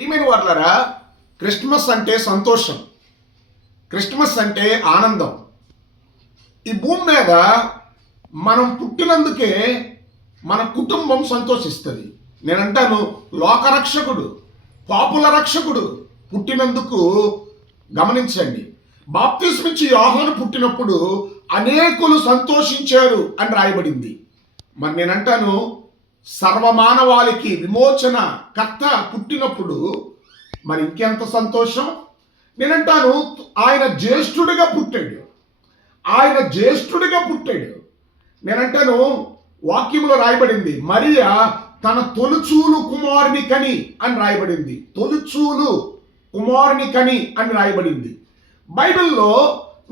ప్రియమైన వారలారా, క్రిస్మస్ అంటే సంతోషం, క్రిస్మస్ అంటే ఆనందం. ఈ భూమి మీద మనం పుట్టినందుకే మన కుటుంబం సంతోషిస్తుంది. నేనంటాను, లోకరక్షకుడు, పాపుల రక్షకుడు పుట్టినందుకు గమనించండి. బాప్తిస్మిచ్చి యోహాను పుట్టినప్పుడు అనేకులు సంతోషించారు అని రాయబడింది. మరి నేనంటాను, సర్వమానవాళికి విమోచన కర్త పుట్టినప్పుడు మరి ఇంకెంత సంతోషం. నేనంటాను, ఆయన జ్యేష్ఠుడిగా పుట్టాడు, ఆయన జ్యేష్ఠుడిగా పుట్టాడు. నేనంటాను, వాక్యంలో రాయబడింది, మరియా తన తొలుచూలు కుమారుని కని అని రాయబడింది. తొలుచూలు కుమారుని కని అని రాయబడింది బైబిల్లో.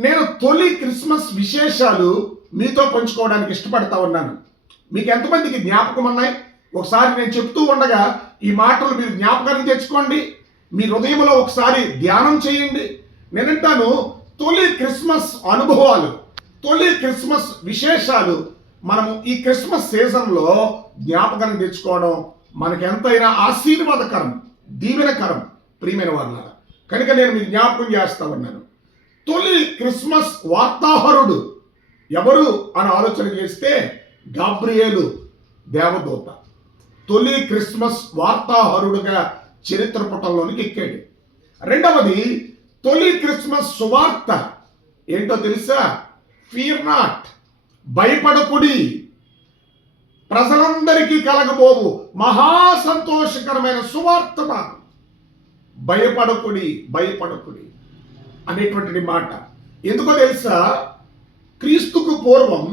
నేను తొలి క్రిస్మస్ విశేషాలు మీతో పంచుకోవడానికి ఇష్టపడతా ఉన్నాను. మీకు ఎంతమందికి జ్ఞాపకం ఉన్నాయి? ఒకసారి నేను చెప్తూ ఉండగా ఈ మాటలు మీరు జ్ఞాపకానికి తెచ్చుకోండి, మీ హృదయంలో ఒకసారి ధ్యానం చేయండి. నేనంటాను, తొలి క్రిస్మస్ అనుభవాలు, తొలి క్రిస్మస్ విశేషాలు మనము ఈ క్రిస్మస్ సీజన్లో జ్ఞాపకాన్ని తెచ్చుకోవడం మనకెంతైనా ఆశీర్వాదకరం, దీవెనకరం. ప్రియమైన వారలారా, కనుక నేను మీకు జ్ఞాపకం చేస్తా ఉన్నాను. తొలి క్రిస్మస్ వార్తాహరుడు ఎవరు అని ఆలోచన చేస్తే గాబ్రియేలు దేవదూత తొలి క్రిస్మస్ వార్తాహరుడుగా చరిత్ర పుటంలోనికి ఎక్కాడు. రెండవది, తొలి క్రిస్మస్ సువార్త ఏంటో తెలుసా? ఫియర్ నాట్, భయపడకుడి, ప్రజలందరికీ కలగబోవు మహా సంతోషకరమైన సువార్తమానం. భయపడకుడి, భయపడకుడి అనేటువంటి మాట ఎందుకో తెలుసా? క్రీస్తుకు పూర్వం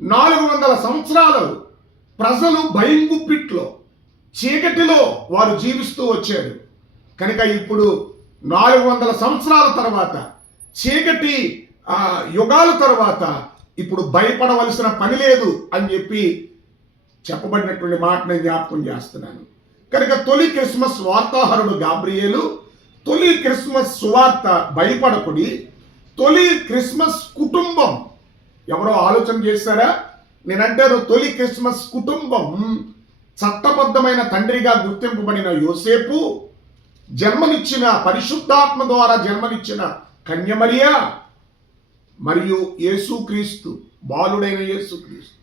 400 సంవత్సరాలు ప్రజలు భయం గుప్పిట్లో, చీకటిలో వారు జీవిస్తూ వచ్చారు. కనుక ఇప్పుడు 400 సంవత్సరాల తర్వాత, చీకటి యుగాల తర్వాత ఇప్పుడు భయపడవలసిన పని లేదు అని చెప్పి చెప్పబడినటువంటి మాట నేను జ్ఞాపకం చేస్తున్నాను. కనుక తొలి క్రిస్మస్ వార్తాహరుడు గాబ్రియేలు, తొలి క్రిస్మస్ సువార్త భయపడకుడి, తొలి క్రిస్మస్ కుటుంబం ఎవరో ఆలోచన చేశారా? నేనంటాను, తొలి క్రిస్మస్ కుటుంబం చట్టబద్ధమైన తండ్రిగా గుర్తింపబడిన యోసేపు, జన్మనిచ్చిన పరిశుద్ధాత్మ ద్వారా జన్మనిచ్చిన కన్యమరియా మరియు యేసుక్రీస్తు, బాలుడైన యేసుక్రీస్తు.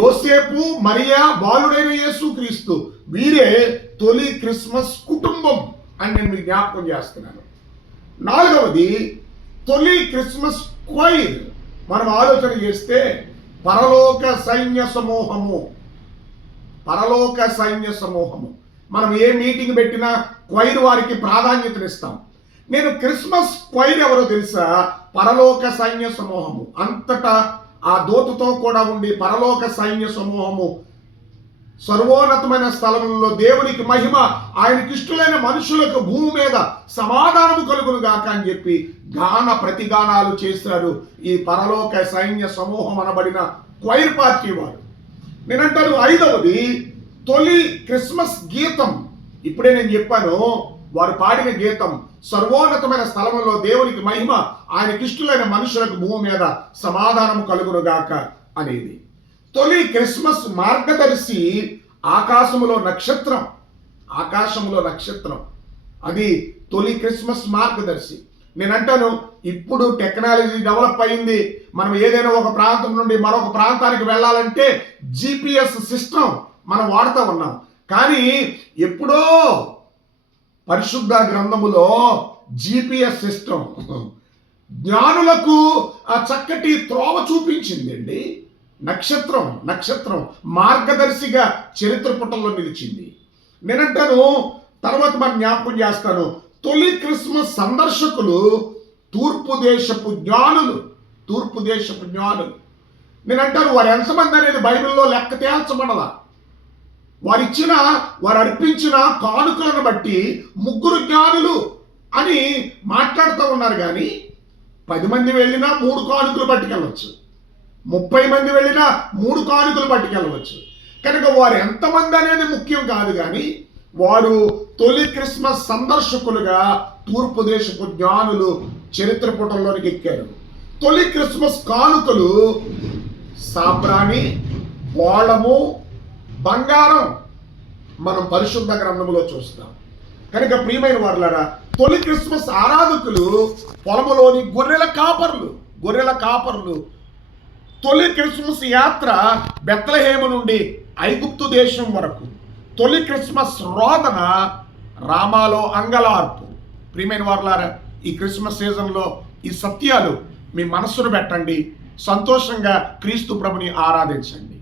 యోసేపు, మరియా, బాలుడైన యేసుక్రీస్తు, వీరే తొలి క్రిస్మస్ కుటుంబం అని నేను మీకు జ్ఞాపకం చేస్తున్నాను. నాలుగవది, తొలి క్రిస్మస్ క్వైర్. మనం ఆలోచన చేస్తే పరలోక సైన్య సమూహము, పరలోక సైన్య సమూహము. మనం ఏ మీటింగ్ పెట్టినా క్వైర్ వారికి ప్రాధాన్యతనిస్తాం. నేను క్రిస్మస్ క్వైర్ ఎవరో తెలుసా? పరలోక సైన్య సమూహము. అంతటా ఆ దూతతో కూడా ఉండి పరలోక సైన్య సమూహము సర్వోన్నతమైన స్థలములలో దేవునికి మహిమ, ఆయనకి ఇష్టలైన మనుషులకు భూమి మీద సమాధానము కలుగును గాక అని చెప్పి గాన ప్రతిగానాలు చేశారు ఈ పరలోక సైన్య సమూహం అనబడిన క్వైర్ పార్టీ వారు. నేనంటాను, ఐదవది, తొలి క్రిస్మస్ గీతం. ఇప్పుడే నేను చెప్పాను, వారు పాడిన గీతం సర్వోన్నతమైన స్థలములో దేవునికి మహిమ, ఆయనకి ఇష్టలైన మనుషులకు భూమి మీద సమాధానము కలుగును గాక అనేది. తొలి క్రిస్మస్ మార్గదర్శి ఆకాశములో నక్షత్రం, ఆకాశంలో నక్షత్రం, అది తొలి క్రిస్మస్ మార్గదర్శి. నేనంటాను, ఇప్పుడు టెక్నాలజీ డెవలప్ అయింది. మనం ఏదైనా ఒక ప్రాంతం నుండి మరొక ప్రాంతానికి వెళ్ళాలంటే GPS సిస్టమ్ మనం వాడుతూ ఉన్నాం. కానీ ఎప్పుడో పరిశుద్ధ గ్రంథములో GPS సిస్టమ్ జ్ఞానులకు ఆ చక్కటి త్రోవ చూపించిందండి. నక్షత్రం, నక్షత్రం మార్గదర్శిగా చరిత్ర పుటల్లో నిలిచింది. నేనంటాను, తర్వాత మనం జ్ఞాపకం చేస్తాను, తొలి క్రిస్మస్ సందర్శకులు తూర్పు దేశపు జ్ఞానులు, తూర్పు దేశపు జ్ఞానులు. నేనంటాను, వారు ఎంతమంది అనేది బైబిల్లో లెక్క తేల్చబడలా. వారు అర్పించిన కానుకలను బట్టి 3 జ్ఞానులు అని మాట్లాడుతూ ఉన్నారు. కానీ 10 మంది వెళ్ళినా 3 కానుకలు పట్టుకెళ్ళవచ్చు, 30 మంది వెళ్ళినా 3 కానుకలు పట్టుకెళ్ళవచ్చు. కనుక వారు ఎంతమంది అనేది ముఖ్యం కాదు. కానీ వారు తొలి క్రిస్మస్ సందర్శకులుగా తూర్పు దేశపు జ్ఞానులు చరిత్ర పుటంలోనికి ఎక్కారు. తొలి క్రిస్మస్ కానుకలు సాంబ్రాణి, బోళము, బంగారం మనం పరిశుద్ధ గ్రంథములో చూస్తాం. కనుక ప్రియమైన వారులారా, తొలి క్రిస్మస్ ఆరాధకులు పొలములోని గొర్రెల కాపరులు. తొలి క్రిస్మస్ యాత్ర బెత్లెహేము నుండి ఐగుప్తు దేశం వరకు. తొలి క్రిస్మస్ రోదన రామాలో అంగలార్పు. ప్రియమైన వారులారా, ఈ క్రిస్మస్ సీజన్లో ఈ సత్యాలు మీ మనస్సును పెట్టండి. సంతోషంగా క్రీస్తు ప్రభుని ఆరాధించండి.